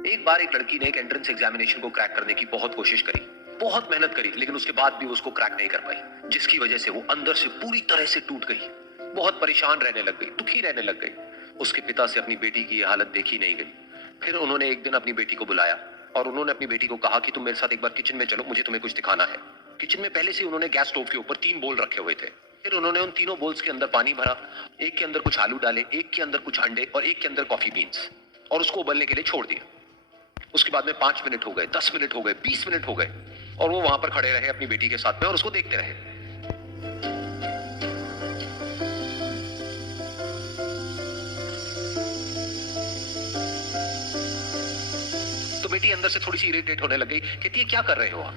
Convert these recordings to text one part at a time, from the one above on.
एक बार एक लड़की ने एक एंट्रेंस एग्जामिनेशन को क्रैक करने की बहुत कोशिश करी, बहुत मेहनत करी, लेकिन उसके बाद भी उसको क्रैक नहीं कर पाई, जिसकी वजह से वो अंदर से पूरी तरह से टूट गई, बहुत परेशान रहने लग गई, दुखी रहने लग गई। उसके पिता से अपनी बेटी की ये हालत देखी नहीं गई। फिर उन्होंने एक दिन अपनी बेटी को बुलाया और उन्होंने अपनी बेटी को कहा कि तुम मेरे साथ एक बार किचन में चलो, मुझे तुम्हें कुछ दिखाना है। किचन में पहले से उन्होंने गैस स्टोव के ऊपर 3 बोल रखे हुए थे। फिर उन्होंने उन तीनों बोल्स के अंदर पानी भरा, एक के अंदर कुछ आलू डाले, एक के अंदर कुछ अंडे और एक के अंदर कॉफी बीन्स, और उसको उबलने के लिए छोड़ दिया। उसके बाद में 5 मिनट हो गए, 10 मिनट हो गए, 20 मिनट हो गए, और वो वहां पर खड़े रहे अपनी बेटी के साथ में और उसको देखते रहे। तो बेटी अंदर से थोड़ी सी इरिटेट होने लग गई, कहती है क्या कर रहे हो आप?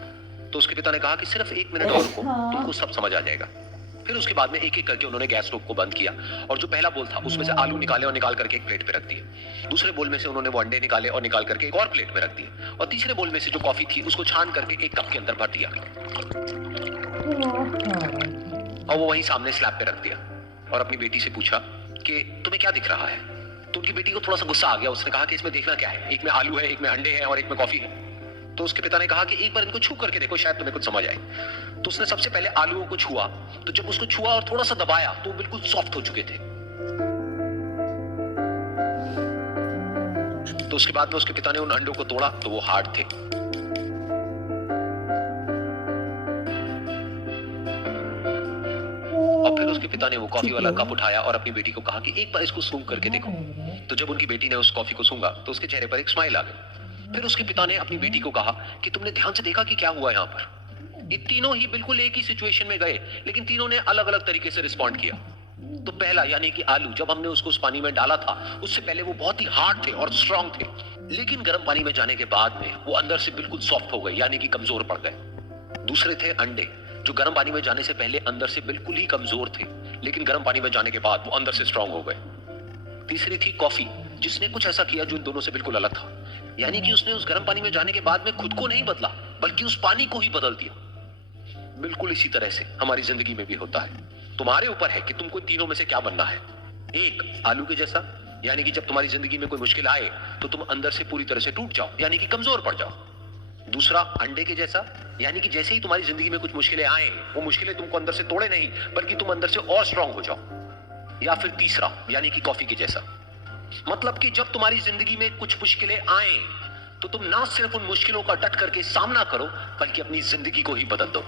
तो उसके पिता ने कहा कि सिर्फ 1 मिनट और रुको, तुमको सब समझ आ जाएगा। फिर उसके बाद में एक एक करके उन्होंने गैस स्टोव को बंद किया और जो पहला बोल था उसमें से आलू निकाले और निकाल करके एक प्लेट पे रख दिए। दूसरे बोल में से उन्होंने वो अंडे निकाले और निकाल करके एक और प्लेट में रख दिए, और तीसरे बोल में से जो कॉफी थी उसको छान करके एक कप के अंदर भर दिया और वो वहीं सामने स्लैब पे रख दिया और अपनी बेटी से पूछा कि तुम्हें क्या दिख रहा है? तो उनकी बेटी को थोड़ा सा गुस्सा आ गया। उसने कहा कि इसमें देखना क्या है, एक में आलू है, एक में अंडे हैं और एक में कॉफी है। तो उसके पिता ने कहा कि एक बार इनको छू करके देखो, शायद तुम्हें कुछ समझ आए। तो उसने सबसे पहले आलूओं को छुआ, तो जब उसको छुआ और थोड़ा सा दबाया तो वो बिल्कुल सॉफ्ट हो चुके थे। तो उसके बाद में उसके पिता ने उन अंडों को तोड़ा तो वो हार्ड थे। और फिर उसके पिता ने वो कॉफी वाला कप उठाया और अपनी बेटी को कहा कि एक बार इसको सूंघ करके देखो। तो जब उनकी बेटी ने उस कॉफी को सूंघा तो उसके चेहरे पर एक स्माइल आ गई। फिर उसके पिता ने अपनी बेटी को कहा कि तुमने ध्यान से देखा कि क्या हुआ यहाँ पर? ये तीनों ही बिल्कुल एक ही सिचुएशन में गए, लेकिन तीनों ने अलग अलग तरीके से रिस्पॉन्ड किया। तो पहला यानी कि आलू, जब हमने उसको उस पानी में डाला था उससे पहले वो बहुत ही हार्ड थे और स्ट्रांग थे, लेकिन गर्म पानी में जाने के बाद में वो अंदर से बिल्कुल सॉफ्ट हो गए, यानी कि कमजोर पड़ गए। दूसरे थे अंडे, जो गर्म पानी में जाने से पहले अंदर से बिल्कुल ही कमजोर थे, लेकिन गर्म पानी में जाने के बाद वो अंदर से स्ट्रांग हो गए। तीसरी थी कॉफी, जिसने कुछ ऐसा किया जो इन दोनों से बिल्कुल अलग था, यानी कि उसने उस गर्म पानी में जाने के बाद में खुद को नहीं बदला, बल्कि उस पानी को ही बदल दिया। बिल्कुल इसी तरह से हमारी जिंदगी में भी होता है। तुम्हारे ऊपर है कि तुमको इन तीनों में से क्या बनना है। एक, आलू के जैसा, यानी कि जब तुम्हारी जिंदगी में कोई मुश्किल आए तो तुम अंदर से पूरी तरह से टूट जाओ, यानी कि कमजोर पड़ जाओ। दूसरा, अंडे के जैसा, यानी कि जैसे ही तुम्हारी जिंदगी में कुछ मुश्किलें आए, वो मुश्किलें तुमको अंदर से तोड़े नहीं, बल्कि तुम अंदर से और स्ट्रांग हो जाओ। या फिर तीसरा, यानी कि कॉफी के जैसा, मतलब कि जब तुम्हारी जिंदगी में कुछ मुश्किलें आए तो तुम ना सिर्फ उन मुश्किलों का डट करके सामना करो, बल्कि अपनी जिंदगी को ही बदल दो।